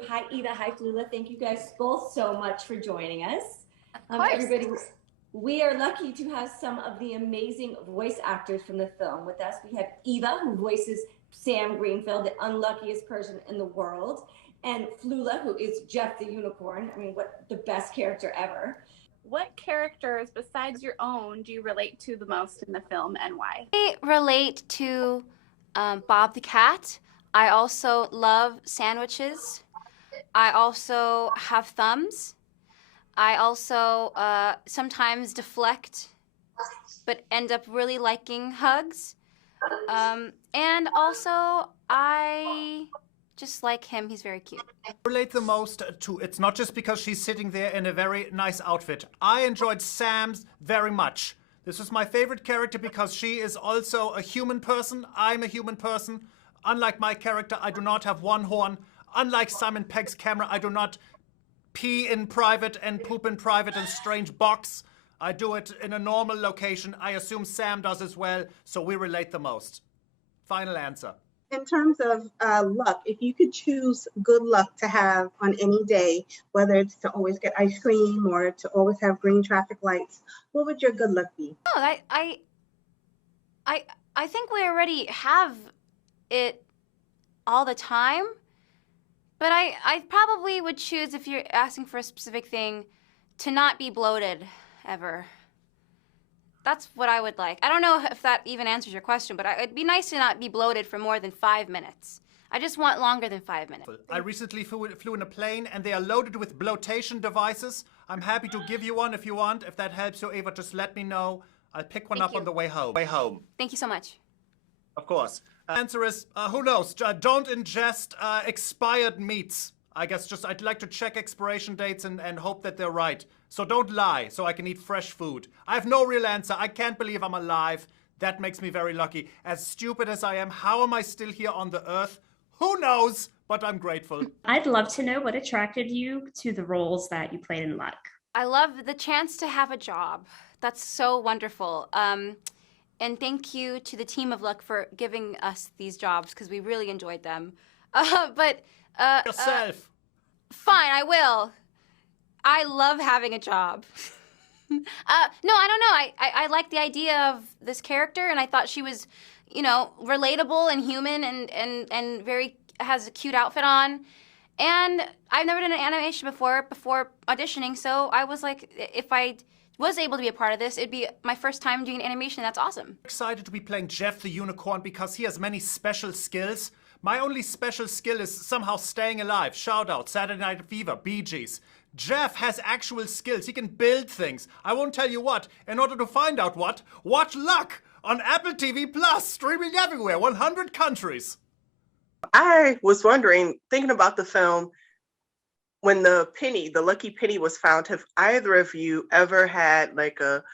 Hi, Eva. Hi, Flula. Thank you guys both so much for joining us. Of course. Everybody, we are lucky to have some of the amazing voice actors from the film with us. We have Eva, who voices Sam Greenfield, the unluckiest person in the world, and Flula, who is Jeff the Unicorn. I mean, what the best character ever. What characters besides your own do you relate to the most in the film, and why? I relate to Bob the Cat. I also love sandwiches. I also have thumbs. I also sometimes deflect, but end up really liking hugs. And also, I just like him. He's very cute. Relate the most to, it's not just because she's sitting there in a very nice outfit. I enjoyed Sam's very much. This was my favorite character because she is also a human person. I'm a human person. Unlike my character, I do not have one horn. Unlike Simon Pegg's camera, I do not pee in private and poop in private in strange box. I do it in a normal location. I assume Sam does as well, so we relate the most. Final answer. In terms of luck, if you could choose good luck to have on any day, whether it's to always get ice cream or to always have green traffic lights, what would your good luck be? Oh, I think we already have it all the time. But I probably would choose, if you're asking for a specific thing, to not be bloated ever. That's what I would like. I don't know if that even answers your question, but it'd be nice to not be bloated for more than 5 minutes. I just want longer than 5 minutes. I recently flew in a plane and they are loaded with bloatation devices. I'm happy to give you one if you want. If that helps you, Eva, just let me know. I'll pick one up on the way home. Thank you so much. Of course. Answer is, who knows? Don't ingest expired meats. I guess just I'd like to check expiration dates and hope that they're right. So don't lie so I can eat fresh food. I have no real answer. I can't believe I'm alive. That makes me very lucky. As stupid as I am, how am I still here on the earth? Who knows? But I'm grateful. I'd love to know what attracted you to the roles that you played in Luck. I love the chance to have a job. That's so wonderful. And thank you to the team of Luck for giving us these jobs, because we really enjoyed them. Yourself. Fine, I will. I love having a job. No, I don't know. I like the idea of this character, and I thought she was, relatable and human and very has a cute outfit on. And I've never done an animation before auditioning, so I was like, if I was able to be a part of this, it'd be my first time doing animation. That's awesome. Excited to be playing Jeff the Unicorn because he has many special skills. My only special skill is somehow staying alive. Shout out, Saturday Night Fever, Bee Gees. Jeff has actual skills. He can build things. I won't tell you what. In order to find out what, watch Luck on AppleTV Plus, streaming everywhere, 100 countries. I was wondering, thinking about the film, when the lucky penny was found, have either of you ever had like a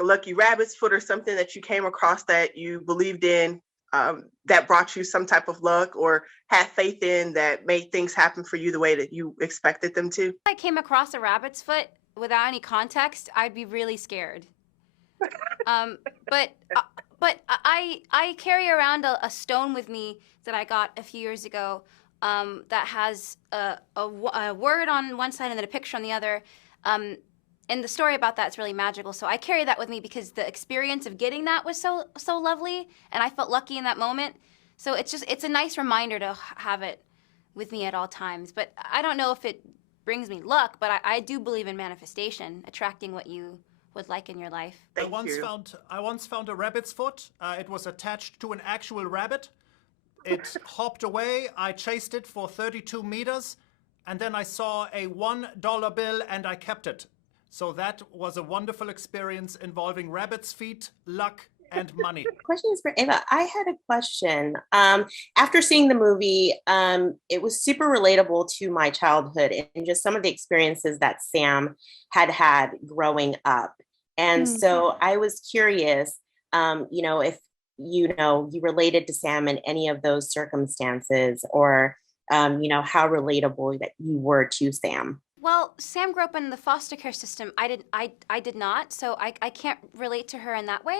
lucky rabbit's foot or something that you came across that you believed in, that brought you some type of luck, or had faith in, that made things happen for you the way that you expected them to? If I came across a rabbit's foot without any context, I'd be really scared. But I carry around a stone with me that I got a few years ago, that has a word on one side and then a picture on the other. And the story about that's really magical. So I carry that with me because the experience of getting that was so lovely, and I felt lucky in that moment. So it's a nice reminder to have it with me at all times. But I don't know if it brings me luck, but I do believe in manifestation, attracting what you would like in your life. I once found a rabbit's foot. It was attached to an actual rabbit. It hopped away. I chased it for 32 meters, and then I saw a $1 bill and I kept it. So that was a wonderful experience involving rabbit's feet, luck, and money. Question is for Eva. I had a question. After seeing the movie, it was super relatable to my childhood and just some of the experiences that Sam had growing up. And so I was curious, if you related to Sam in any of those circumstances, or how relatable that you were to Sam. Well, Sam grew up in the foster care system. I did not, so I can't relate to her in that way.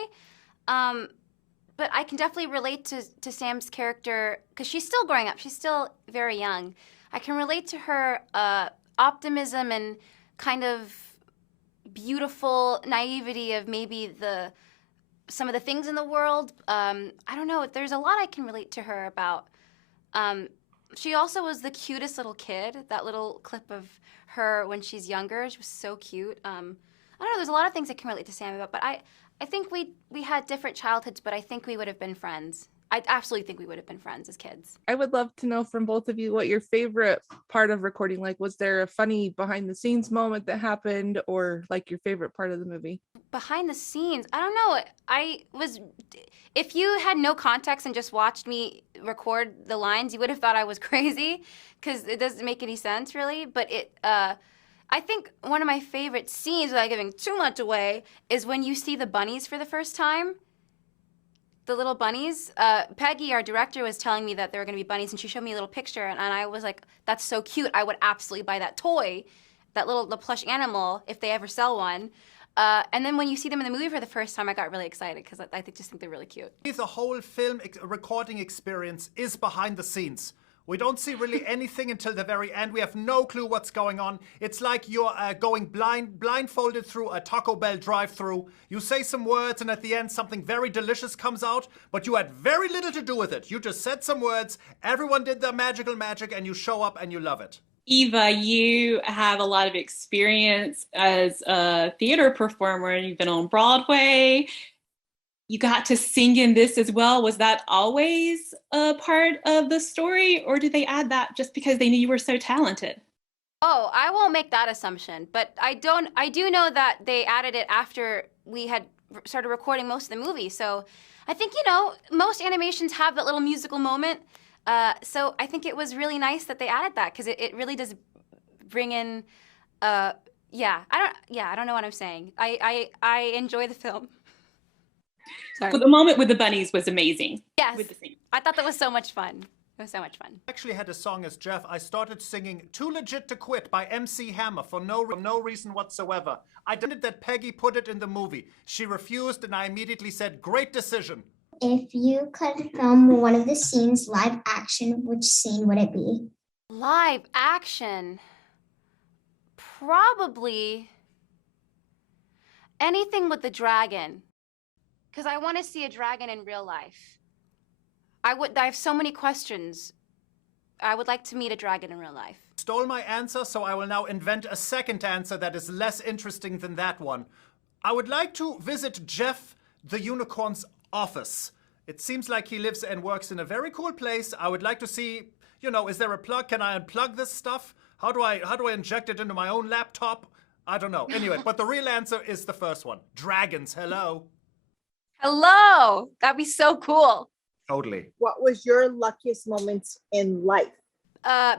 But I can definitely relate to Sam's character, because she's still growing up. She's still very young. I can relate to her optimism and kind of beautiful naivety of maybe some of the things in the world. I don't know. There's a lot I can relate to her about. She also was the cutest little kid. That little clip of her when she's younger, she was so cute. I don't know. There's a lot of things I can relate to Sam about, but I think we had different childhoods, but I think we would have been friends. I absolutely think we would have been friends as kids. I would love to know from both of you what your favorite part of recording, like, was there a funny behind the scenes moment that happened, or like your favorite part of the movie? Behind the scenes, I don't know. If you had no context and just watched me record the lines, you would have thought I was crazy because it doesn't make any sense really. But I think one of my favorite scenes, without giving too much away, is when you see the bunnies for the first time. The little bunnies. Peggy, our director, was telling me that there were going to be bunnies, and she showed me a little picture, and I was like, that's so cute. I would absolutely buy that toy, the plush animal, if they ever sell one. And then when you see them in the movie for the first time, I got really excited because I just think they're really cute. The whole film recording experience is behind the scenes. We don't see really anything until the very end. We have no clue what's going on. It's like you're going blindfolded through a Taco Bell drive-thru. You say some words, and at the end, something very delicious comes out, but you had very little to do with it. You just said some words, everyone did their magical magic, and you show up and you love it. Eva, you have a lot of experience as a theater performer. You've been on Broadway. You got to sing in this as well. Was that always a part of the story, or did they add that just because they knew you were so talented? Oh, I won't make that assumption, but I do know that they added it after we had started recording most of the movie. So I think, most animations have that little musical moment. So I think it was really nice that they added that because it really does bring in, I don't know what I'm saying. I enjoy the film. Sorry. But the moment with the bunnies was amazing. Yes, with the scene. I thought that was so much fun. It was so much fun. I actually had a song as Jeff. I started singing Too Legit to Quit by MC Hammer for no reason whatsoever. I did that Peggy put it in the movie. She refused, and I immediately said, great decision. If you could film one of the scenes live action, which scene would it be? Live action? Probably anything with the dragon. Because I want to see a dragon in real life. I have so many questions. I would like to meet a dragon in real life. Stole my answer, so I will now invent a second answer that is less interesting than that one. I would like to visit Jeff the Unicorn's office. It seems like he lives and works in a very cool place. I would like to see, is there a plug? Can I unplug this stuff? How do I inject it into my own laptop? I don't know. Anyway, but the real answer is the first one. Dragons, hello. Hello! That'd be so cool. Totally. What was your luckiest moment in life?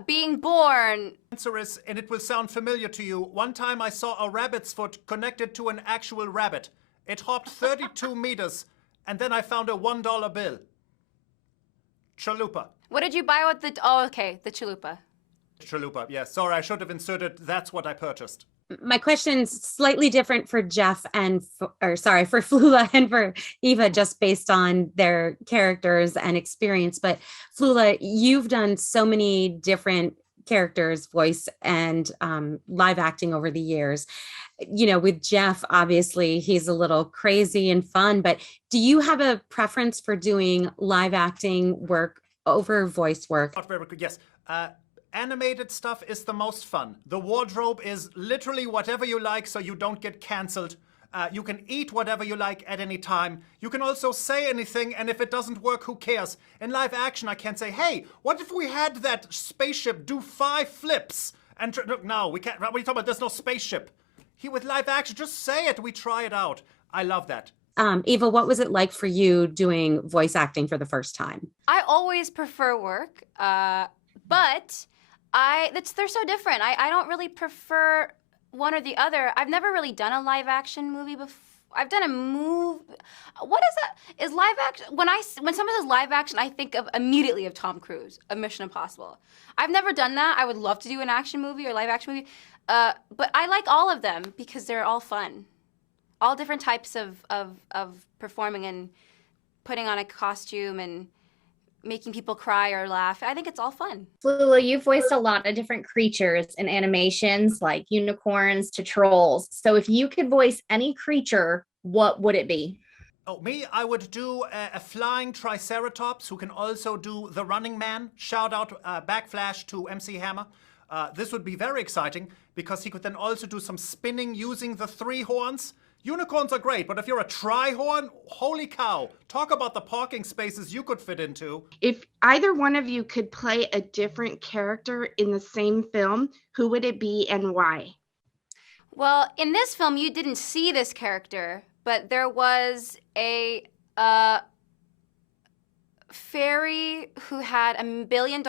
Being born. Answer is, and it will sound familiar to you, one time I saw a rabbit's foot connected to an actual rabbit. It hopped 32 meters, and then I found a $1 bill. Chalupa. What did you buy with the... Oh, okay, the chalupa. Chalupa, yeah. Sorry, I should have inserted, that's what I purchased. My question's slightly different for Jeff for Flula and for Eva, just based on their characters and experience. But Flula, you've done so many different characters, voice and live acting over the years. With Jeff, obviously, he's a little crazy and fun, but do you have a preference for doing live acting work over voice work? Yes. Animated stuff is the most fun. The wardrobe is literally whatever you like, so you don't get canceled. You can eat whatever you like at any time. You can also say anything, and if it doesn't work, who cares? In live action, I can't say, hey, what if we had that spaceship do 5 flips? And no, we can't. What are you talking about? There's no spaceship. With live action, just say it. We try it out. I love that. Eva, what was it like for you doing voice acting for the first time? I always prefer work, but they're so different. I don't really prefer one or the other. I've never really done a live action movie before. I've done a movie. What is that? Is live action? When someone says live action, I think immediately of Tom Cruise, of Mission Impossible. I've never done that. I would love to do an action movie or live action movie, but I like all of them because they're all fun. All different types of performing and putting on a costume and making people cry or laugh. I think it's all fun. Flula, you've voiced a lot of different creatures in animations, like unicorns to trolls. So if you could voice any creature, what would it be? Oh, me? I would do a flying triceratops who can also do the running man. Shout out backflash to MC Hammer. This would be very exciting because he could then also do some spinning using the 3 horns. Unicorns are great, but if you're a tri-horn, holy cow, talk about the parking spaces you could fit into. If either one of you could play a different character in the same film, who would it be and why? Well, in this film, you didn't see this character, but there was a fairy who had $1 billion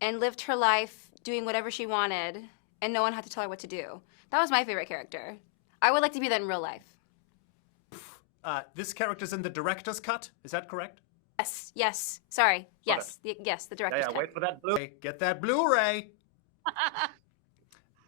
and lived her life doing whatever she wanted, and no one had to tell her what to do. That was my favorite character. I would like to be that in real life. This character's in the director's cut, is that correct? Yes. Sorry. Yes, the director's cut. Wait for that Blu-ray. Get that Blu-ray.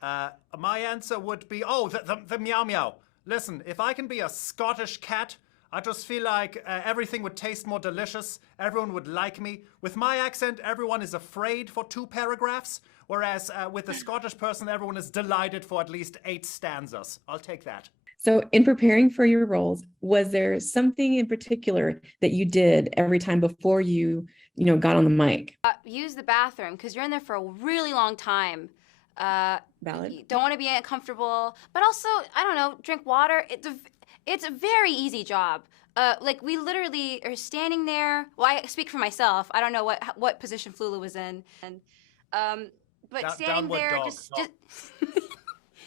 My answer would be, the meow meow. Listen, if I can be a Scottish cat, I just feel like everything would taste more delicious. Everyone would like me. With my accent, everyone is afraid for 2 paragraphs, whereas with the Scottish person, everyone is delighted for at least 8 stanzas. I'll take that. So in preparing for your roles, was there something in particular that you did every time before you got on the mic? Use the bathroom, because you're in there for a really long time. Valid. You don't want to be uncomfortable, but also, I don't know, drink water. It's a very easy job. Like, we literally are standing there. Well, I speak for myself. I don't know what position Flula was in. But standing there, just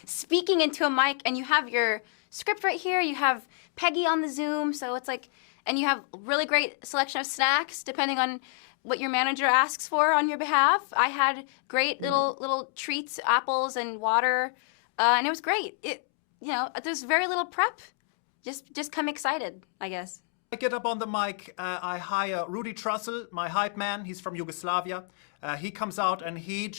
speaking into a mic, and you have your script right here. You have Peggy on the Zoom, so it's like, and you have really great selection of snacks, depending on what your manager asks for on your behalf. I had great little treats, apples and water, and it was great. There's very little prep. Just come excited, I guess. I get up on the mic, I hire Rudy Trussell, my hype man. He's from Yugoslavia. He comes out and he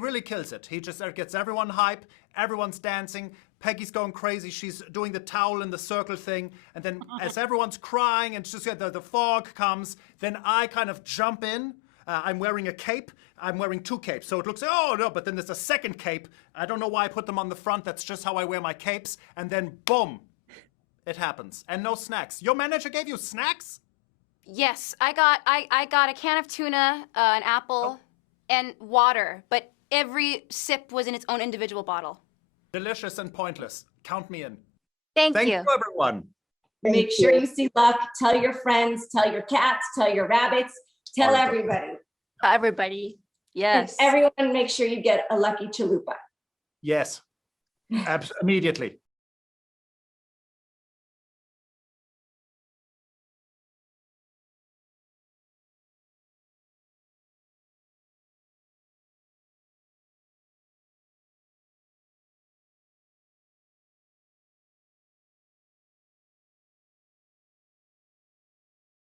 really kills it. He just gets everyone hype, everyone's dancing. Peggy's going crazy. She's doing the towel in the circle thing. And then as everyone's crying and just the fog comes, then I kind of jump in. I'm wearing a cape. I'm wearing 2 capes. So it looks, oh no, but then there's a second cape. I don't know why I put them on the front. That's just how I wear my capes. And then boom, it happens. And no snacks. Your manager gave you snacks? Yes, I got a can of tuna, an apple, and water, but every sip was in its own individual bottle. Delicious and pointless. Count me in. Thank you. you, everyone. Make sure you see Luck. Tell your friends, tell your cats, tell your rabbits, tell everybody. Everybody. Yes. And everyone, make sure you get a lucky chalupa. Yes. Immediately.